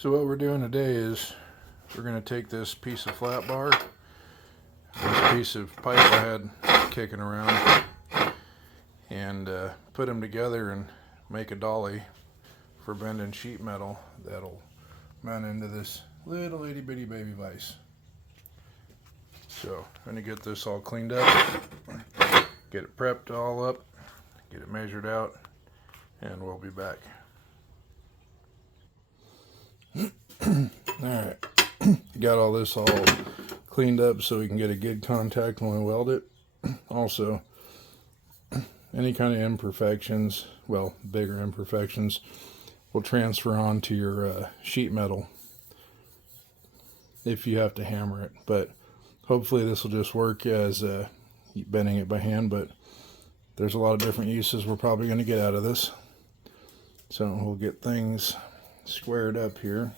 So what we're doing today is we're going to take this piece of flat bar, this piece of pipe I had kicking around, and put them together and make a dolly for bending sheet metal that'll mount into this little itty bitty baby vise. So I'm going to get this all cleaned up, get it prepped all up, get it measured out, and we'll be back. Alright, got all this all cleaned up so we can get a good contact when we weld it. Also, any kind of imperfections, well, bigger imperfections, will transfer onto your sheet metal if you have to hammer it. But hopefully this will just work as bending it by hand, but there's a lot of different uses we're probably going to get out of this. So we'll get things squared up here.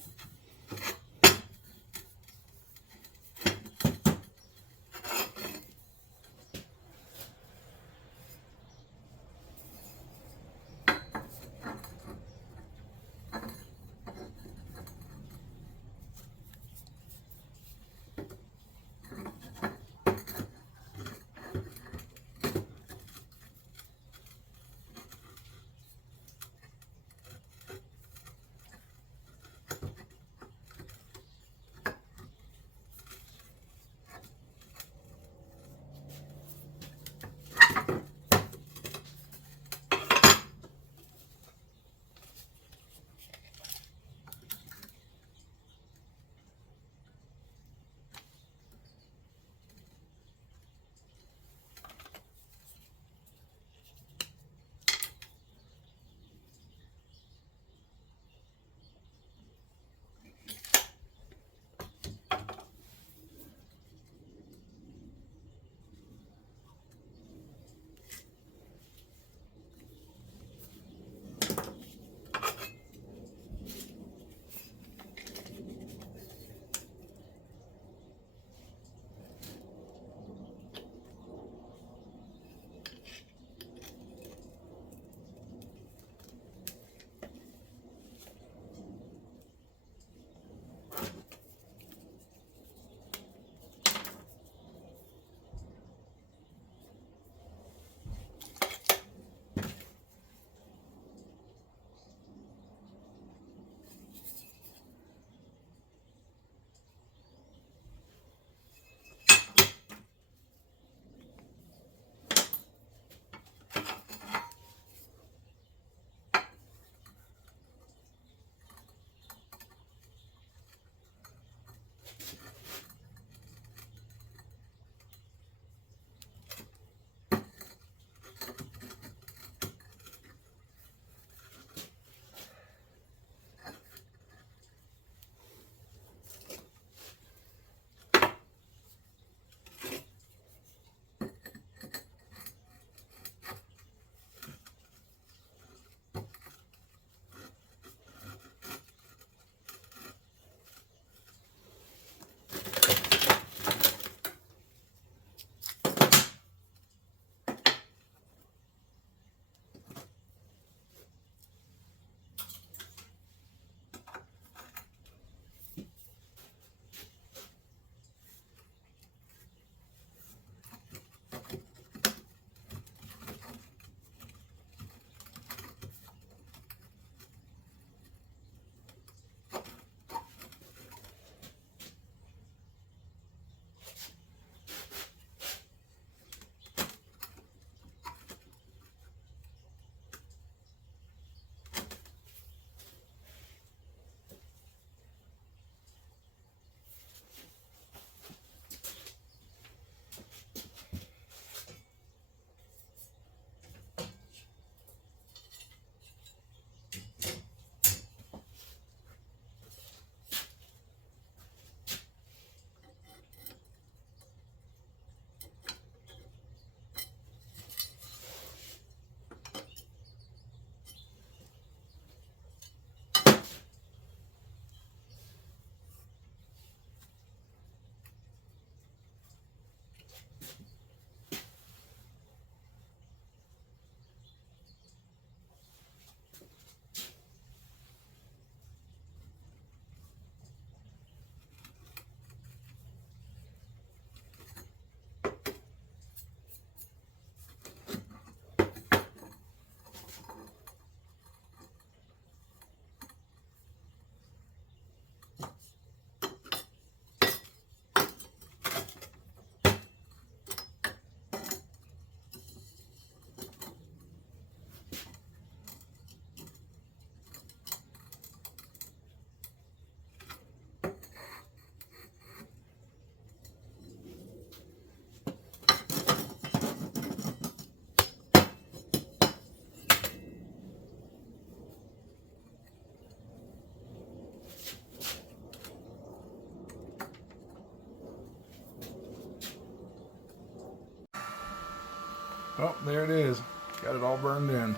Oh, there it is. Got it all burned in.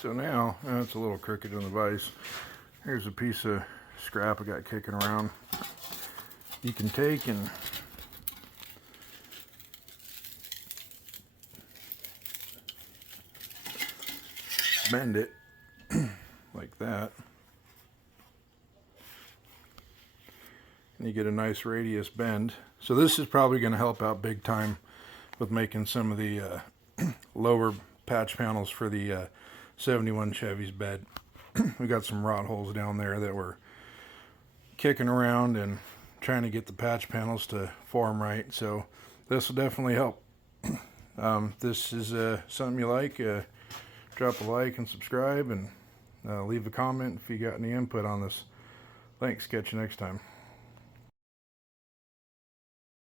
So now, it's a little crooked in the vise. Here's a piece of scrap I got kicking around. You can take and bend it like that. And you get a nice radius bend. So this is probably going to help out big time with making some of the lower patch panels for the 71 Chevy's bed. We got some rot holes down there that we're kicking around and trying to get the patch panels to form right. So this will definitely help. If this is something you like, drop a like and subscribe, and leave a comment if you got any input on this. Thanks. Catch you next time.